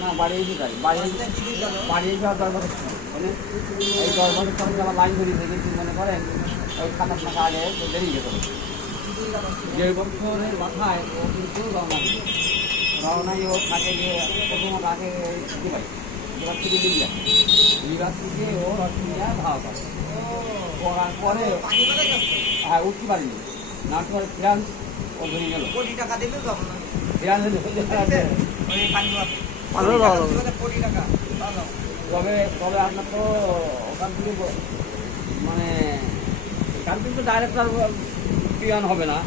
না বাড়িয়ে যাই বাড়িয়ে যাওয়ার দরকার মানে এই 10 বছর তখন যারা লাইন ধরিয়ে দেখেছি মনে করেন ওই খাতার টাকা আগে বেরিয়ে যেত যে বছরের মাথায় ও কিন্তু রওনায় ও থাকে যে প্রথমত আগে দুবাই এবার থেকে লিবিয়া থেকে ও অস্ট্রেলিয়া ভাড়া করে করার পরে হ্যাঁ উঠতে পারিনি না তোমার ফ্রান্স ও ধরে গেল কোটি টাকা দিলে তখন ফ্রান্স কোটি টাকা তবে তবে আপনার তো ওখান থেকে মানে এখান থেকে তো ডাইরেক্টর পিয়ান হবে না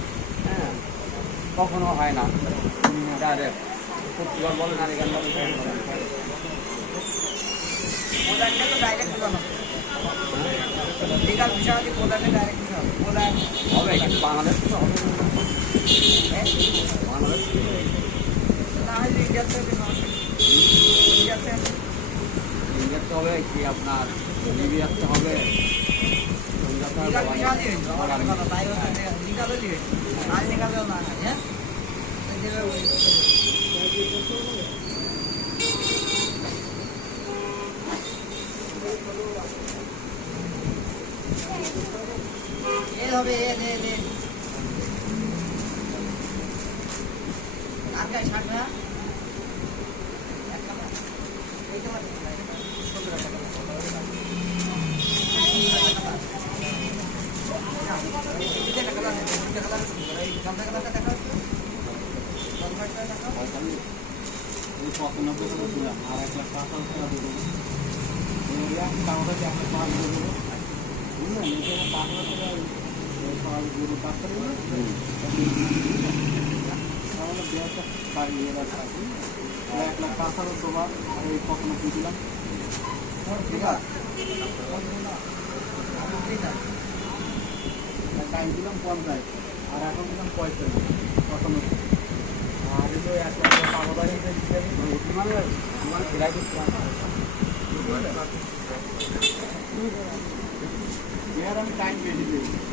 হ্যাঁ কখনো হয় না ডাইরেক্ট প্রতিবার বলেন আর এখানে প্রধানটা তো ডাইরেক্ট বানাবো লিগাল ভিসা আছে প্রধানটা ডাইরেক্ট ভিসা হবে প্রধান হবে কিন্তু বাংলাদেশ তো হবে বাংলাদেশ না হলে ইন্ডিয়াতে ইন্ডিয়াতে হবে কি আপনার লিবিয়াতে হবে লিগাল ভিসা দিয়ে কথা তাই লিগালও দিয়ে আর লিগালও না হ্যাঁ হবে আর গায়ে ছাড়বে না টাইম দিলাম 50 আর এখন দিলাম 45 কখনো আর এই 1 লাখ টাকা বাড়ি মানে আমার ফেরাই দিচ্ছি আমি টাইম বেশি দিই